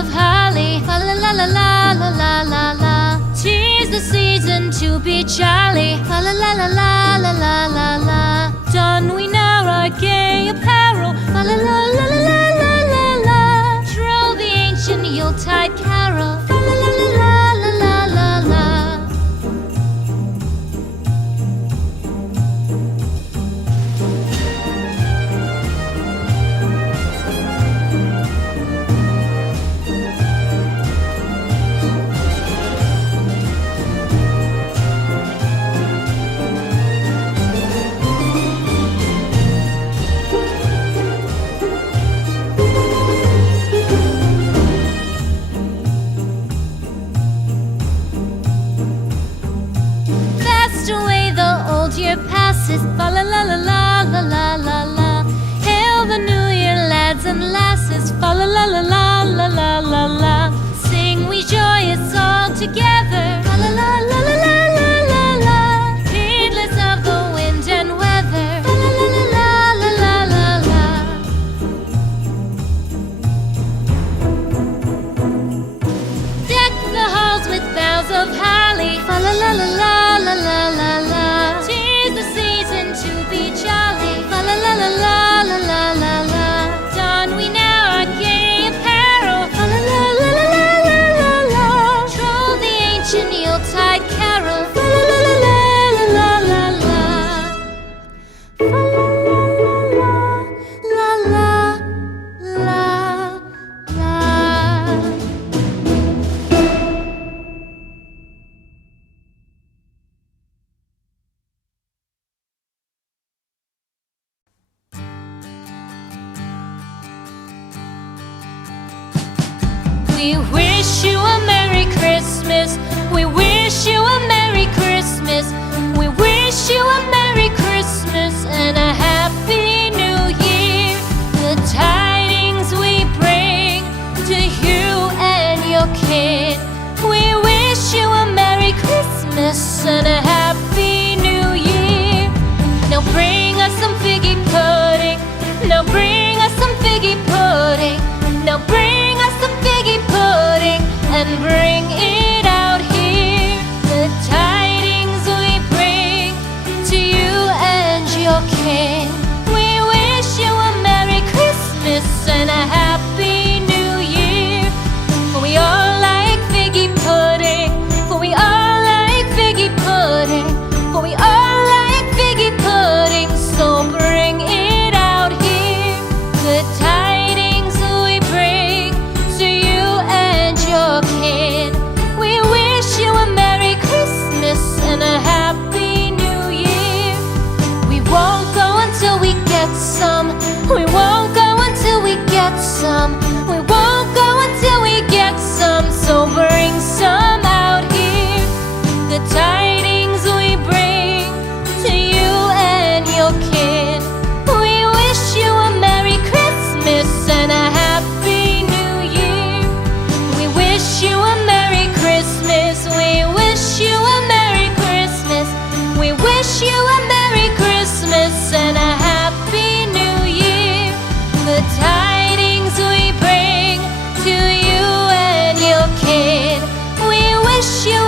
of holly. Fa la la la la la la la la. 'Tis the season to be jolly. Fa la la la la la la la la. Don we now our gay apparel. Fa la la la la la la la la. Troll the ancient Yuletide carol. Fa la la la la la la la la. Year passes, fa la la la la la la la la. Hail the new year, lads and lasses, fa la la la la la la la la. Sing we joyous all together, fa la la la la la la la la. Heedless of the wind and weather, fa la la la la la la la la. Deck the halls with boughs of holly, fa la la la la la la la la. To be jolly, fa la la la la la la la la. Don we now our gay apparel, fa la la la la la la la la. Troll the ancient Yuletide carol, fa la la la la la la la. Fa la la la la la la. We wish you a Merry Christmas. We wish you a Merry Christmas. We wish you a Merry Christmas and a Happy New Year. The tidings we bring to you and your kin. We wish you a Merry Christmas and a Happy New Year. Now bring us some figgy pudding. Now bring us some figgy pudding. Now bring us some figgy pudding and bring it out here. The tidings we bring to you and your kin. We wish you a Merry Christmas and a Happy New Year. For we all like figgy pudding. For we all like figgy pudding. For we all like figgy pudding. So bring it out here. The tidings we bring to you and your kin. We wish you a Merry Christmas and a Happy New Year. We won't go until we get some. We won't go until we get some. We won't go until we get some. So bring some out here. The tidings we bring to you and your kin. We wish you a Merry Christmas and a Happy New Year. We wish you a Merry Christmas. We wish you a Merry Christmas. We wish you a Merry Christmas and a Happy New Year. The tidings we bring to you and your kin. We wish you